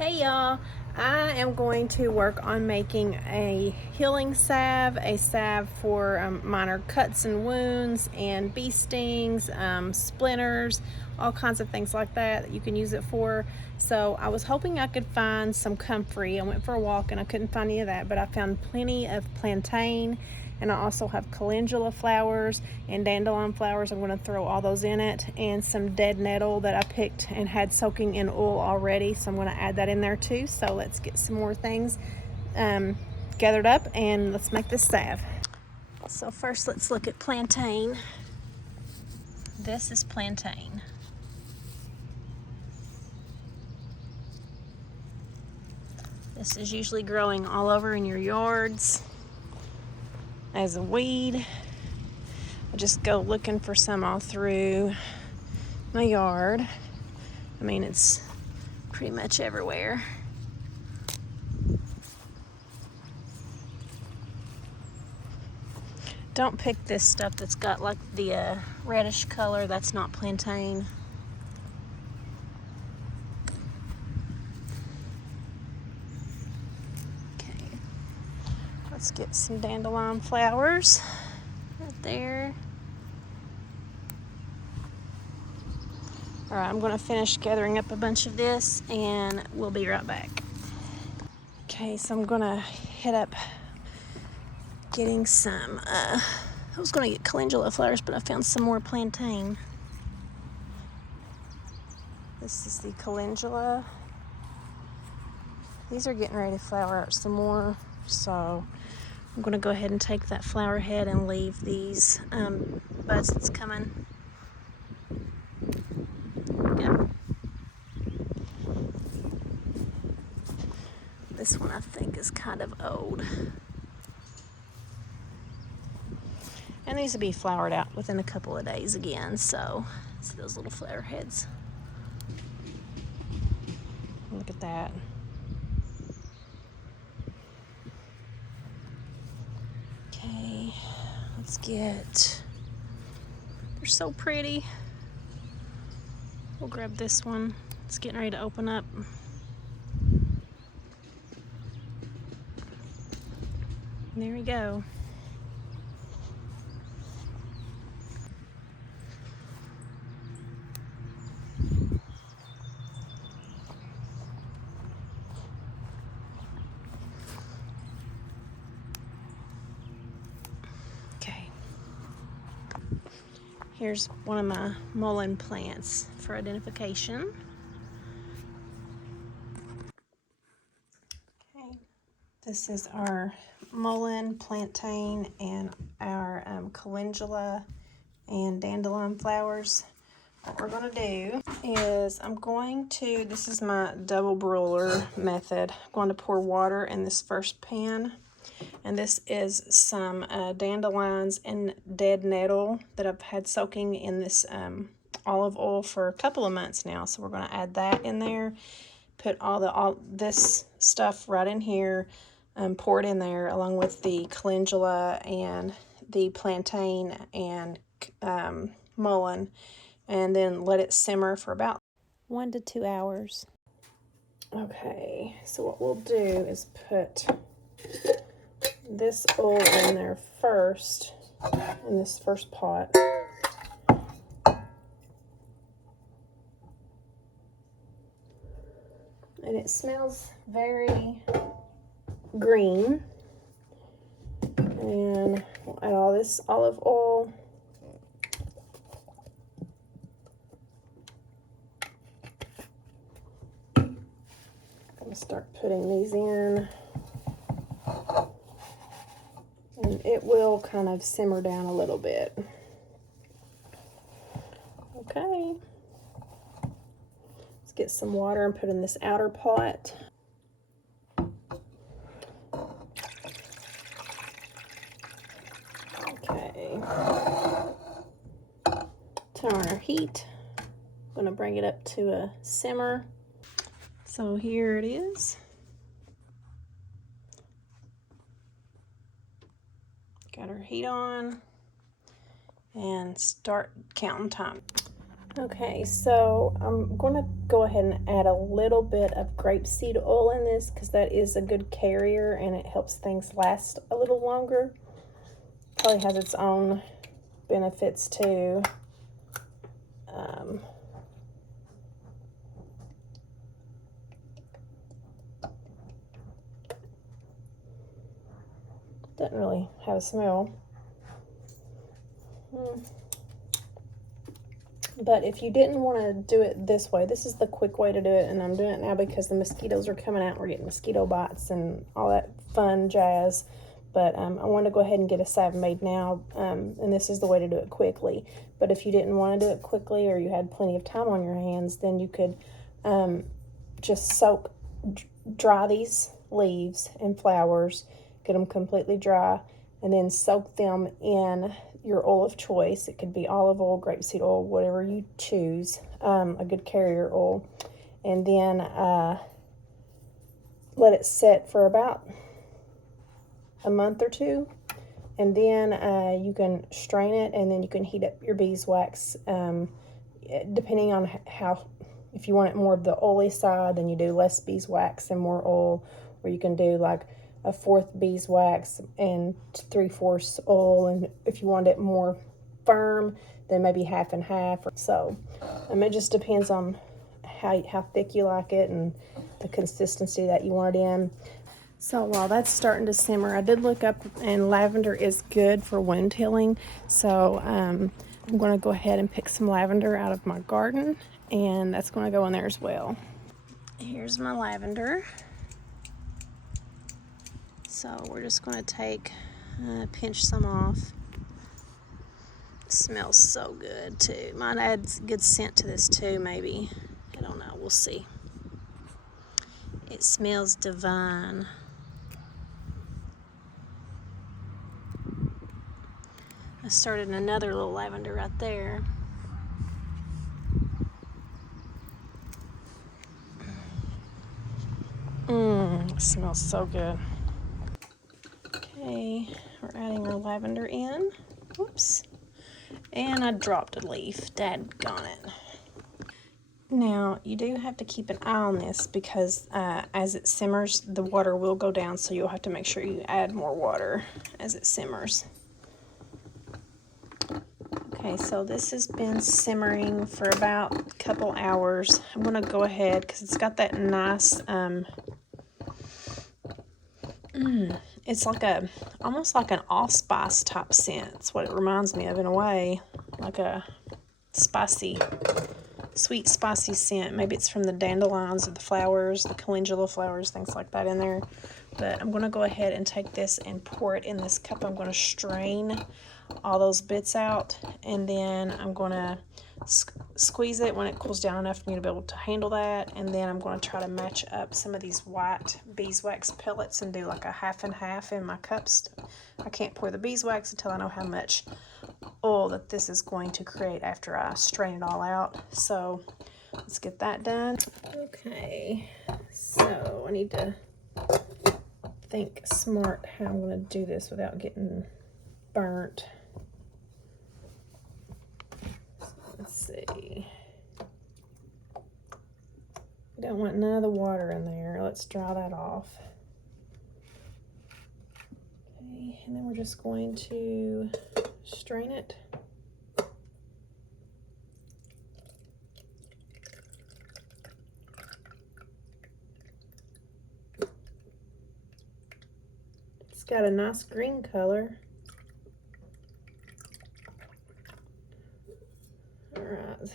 Hey y'all, I am going to work on making a healing salve, a salve for minor cuts and wounds and bee stings, splinters, all kinds of things like that you can use it for. So I was hoping I could find some comfrey. I went for a walk and I couldn't find any of that, but I found plenty of plantain, and I also have calendula flowers and dandelion flowers. I'm going to throw all those in it, and some dead nettle that I picked and had soaking in oil already, so I'm going to add that in there too. So let's get some more things gathered up and let's make this salve. So first let's look at plantain. This is plantain. This is usually growing all over in your yards as a weed. I just go looking for some all through my yard. I mean, it's pretty much everywhere. Don't pick this stuff that's got like the reddish color. That's not plantain. Okay, let's get some dandelion flowers right there. All right, I'm going to finish gathering up a bunch of this and we'll be right back. Okay, so I'm going to head up getting some, I was going to get calendula flowers, but I found some more plantain. This is the calendula. These are getting ready to flower out some more, so I'm going to go ahead and take that flower head and leave these buds that's coming. Go. This one I think is kind of old. And these will be flowered out within a couple of days again, so see those little flower heads. Look at that. Okay, let's get, they're so pretty. We'll grab this one. It's getting ready to open up. And there we go. Okay. Here's one of my mullein plants for identification. Okay. This is our mullein, plantain, and our calendula and dandelion flowers. What we're going to do is this is my double broiler method. I'm going to pour water in this first pan, and this is some dandelions and dead nettle that I've had soaking in this olive oil for a couple of months now. So we're going to add that in there, put all this stuff right in here, pour it in there along with the calendula and the plantain and mullein, and then let it simmer for about 1 to 2 hours. Okay, so what we'll do is put this oil in there first, in this first pot. And it smells very green. And we'll add all this olive oil. I'm gonna start putting these in, and it will kind of simmer down a little bit. Okay, let's get some water and put in this outer pot. Okay, turn on our heat. I'm gonna bring it up to a simmer. So here it is. Got our heat on and start counting time. Okay, so I'm going to go ahead and add a little bit of grapeseed oil in this because that is a good carrier and it helps things last a little longer. Probably has its own benefits too. Doesn't really have a smell. But if you didn't want to do it this way, this is the quick way to do it, and I'm doing it now because the mosquitoes are coming out. We're getting mosquito bites and all that fun jazz. But I want to go ahead and get a salve made now, and this is the way to do it quickly. But if you didn't want to do it quickly or you had plenty of time on your hands, then you could just dry these leaves and flowers, get them completely dry, and then soak them in your oil of choice. It could be olive oil, grapeseed oil, whatever you choose, a good carrier oil, and then let it set for about a month or two, and then you can strain it, and then you can heat up your beeswax, depending on how, if you want it more of the oily side, then you do less beeswax and more oil, or you can do like a fourth beeswax and 3/4 oil, and if you want it more firm, then maybe half and half. So it just depends on how thick you like it and the consistency that you want it in. So while that's starting to simmer, I did look up, and lavender is good for wound healing. So I'm going to go ahead and pick some lavender out of my garden, and that's going to go in there as well. Here's my lavender. So we're just going to pinch some off. It smells so good too. Might add good scent to this too, maybe. I don't know, we'll see. It smells divine. I started another little lavender right there. It smells so good. Okay, we're adding our lavender in. Whoops. And I dropped a leaf. Dadgone it. Now, you do have to keep an eye on this because as it simmers, the water will go down, so you'll have to make sure you add more water as it simmers. Okay, so this has been simmering for about a couple hours. I'm going to go ahead because it's got that nice, it's like almost like an allspice type scent. It's what it reminds me of in a way, like a spicy, sweet spicy scent. Maybe it's from the dandelions or the flowers, the calendula flowers, things like that in there. But I'm going to go ahead and take this and pour it in this cup. I'm going to strain all those bits out, and then I'm going to squeeze it when it cools down enough for me to be able to handle that, and then I'm going to try to match up some of these white beeswax pellets and do like a half and half in my cups. I can't pour the beeswax until I know how much oil that this is going to create after I strain it all out. So let's get that done. Okay, so I need to think smart how I'm going to do this without getting burnt. So let's see. We don't want none of the water in there. Let's dry that off. Okay, and then we're just going to strain it. It's got a nice green color. All right.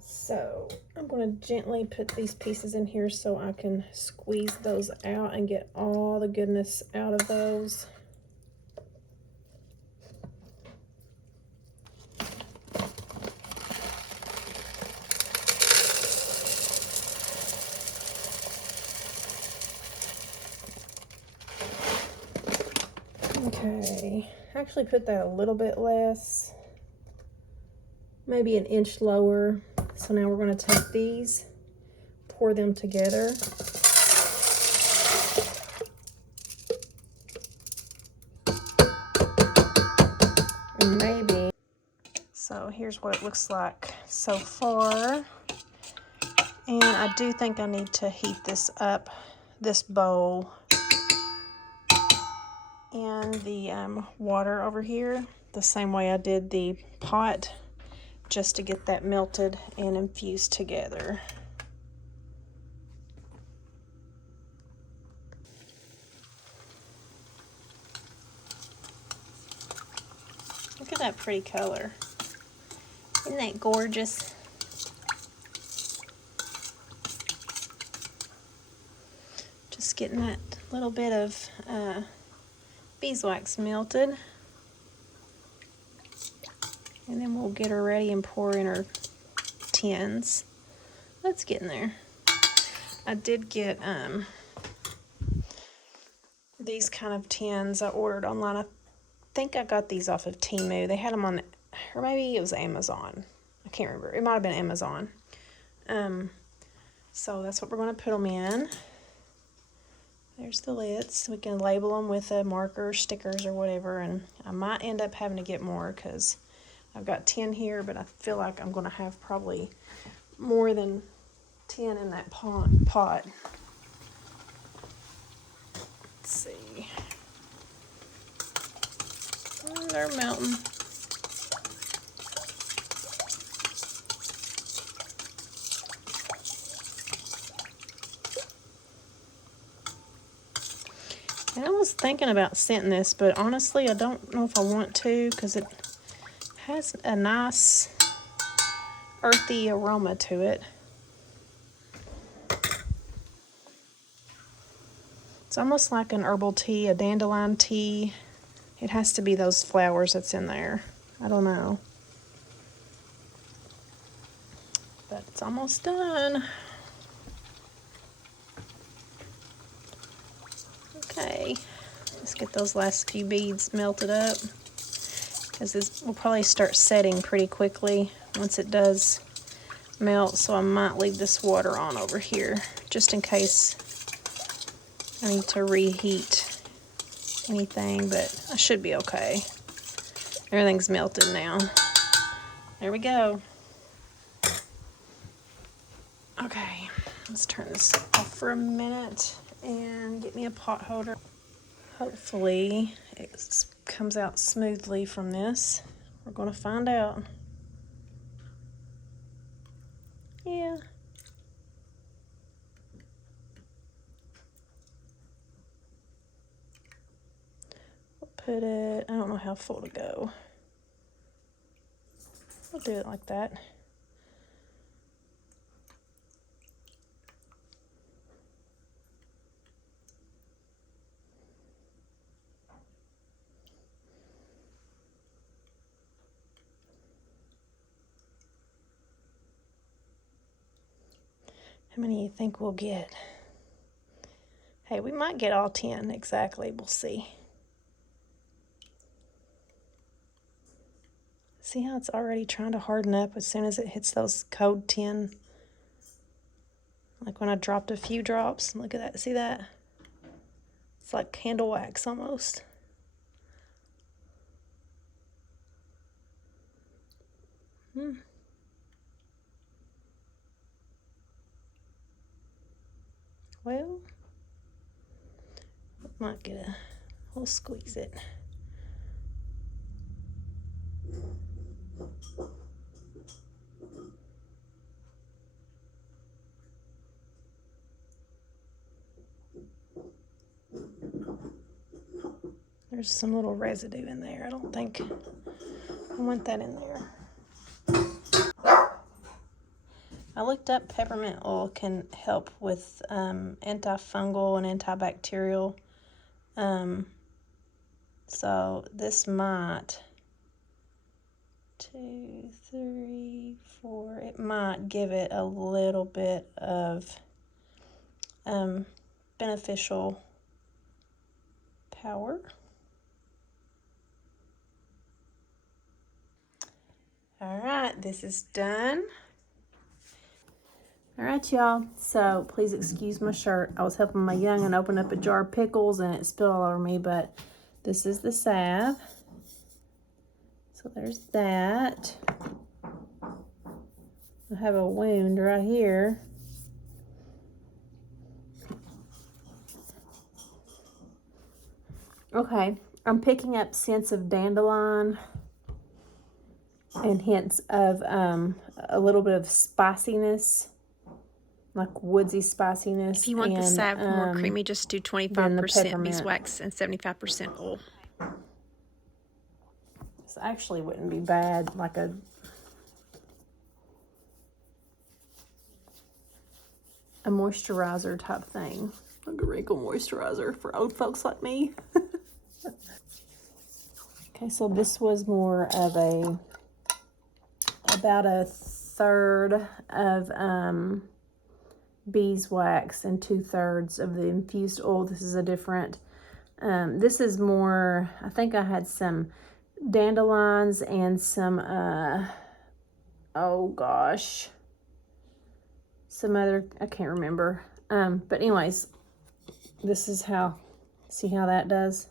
So I'm going to gently put these pieces in here so I can squeeze those out and get all the goodness out of those. Okay, I actually put that a little bit less, maybe an inch lower. So now we're going to take these, pour them together. And here's what it looks like so far. And I do think I need to heat this up, this bowl, and the water over here the same way I did the pot, just to get that melted and infused together. Look at that pretty color. Isn't that gorgeous? Just getting that little bit of beeswax melted. And then we'll get her ready and pour in her tins. Let's get in there. I did get these kind of tins I ordered online. I think I got these off of Temu. They had them on, or maybe it was Amazon. I can't remember. It might have been Amazon. So that's what we're going to put them in. There's the lids. We can label them with a marker, stickers, or whatever. And I might end up having to get more because I've got 10 here, but I feel like I'm going to have probably more than 10 in that pot. Let's see. Oh, they're melting. And I was thinking about scenting this, but honestly, I don't know if I want to because it has a nice earthy aroma to it. It's almost like an herbal tea, a dandelion tea. It has to be those flowers that's in there. I don't know. But it's almost done. Okay, let's get those last few beads melted up, because this will probably start setting pretty quickly once it does melt, so I might leave this water on over here just in case I need to reheat anything, but I should be okay. Everything's melted now. There we go. Okay, let's turn this off for a minute and get me a pot holder. Hopefully it comes out smoothly from this. We're going to find out. Yeah. We'll put it, I don't know how full to go. We'll do it like that. How many do you think we'll get? Hey, we might get all 10 exactly. We'll see. See how it's already trying to harden up as soon as it hits those code 10? Like when I dropped a few drops. Look at that. See that? It's like candle wax almost. Well, might get a, we'll squeeze it. There's some little residue in there. I don't think I want that in there. I looked up peppermint oil can help with antifungal and antibacterial. So this might, 2, 3, 4, it might give it a little bit of beneficial power. All right, this is done. All right, y'all, so please excuse my shirt. I was helping my young'un open up a jar of pickles and it spilled all over me, but this is the salve. So there's that. I have a wound right here. Okay, I'm picking up scents of dandelion and hints of a little bit of spiciness, like woodsy spiciness. If you want the salve more creamy, just do 25% beeswax and 75% oil. This actually wouldn't be bad, like a moisturizer type thing, like a wrinkle moisturizer for old folks like me. Okay, so this was more of about a third of beeswax and 2/3 of the infused oil. This is a different, this is more, I think I had some dandelions and some, oh gosh, some other, I can't remember. But anyways, this is how, see how that does?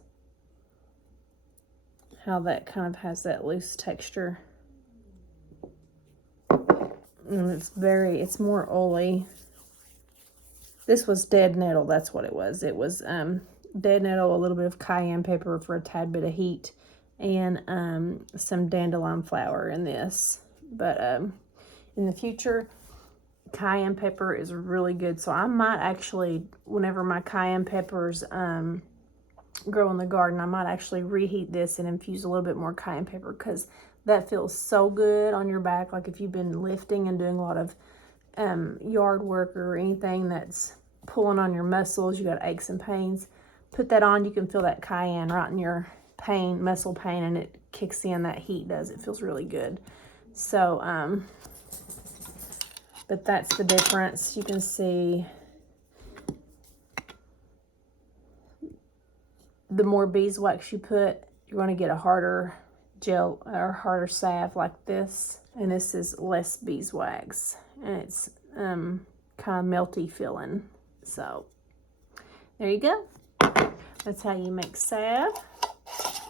How that kind of has that loose texture. And it's more oily. This was dead nettle, that's what it was. It was dead nettle, a little bit of cayenne pepper for a tad bit of heat, and some dandelion flower in this. But in the future, cayenne pepper is really good. So I might actually, whenever my cayenne peppers grow in the garden, I might actually reheat this and infuse a little bit more cayenne pepper, because that feels so good on your back. Like if you've been lifting and doing a lot of yard work or anything that's pulling on your muscles, you got aches and pains, put that on. You can feel that cayenne right in your muscle pain, and it kicks in, that heat does. It feels really good. So but that's the difference. You can see the more beeswax you put, you're going to get a harder gel or harder salve like this. And this is less beeswax, and it's kind of melty feeling. So there you go. That's how you make salve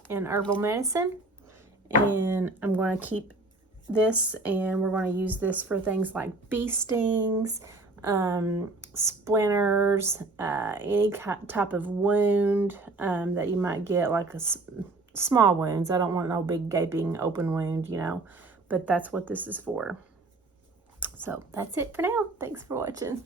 in herbal medicine. And I'm going to keep this, and we're going to use this for things like bee stings, splinters, any type of wound that you might get, like small wounds. I don't want no big gaping open wound, you know, but that's what this is for. So that's it for now. Thanks for watching.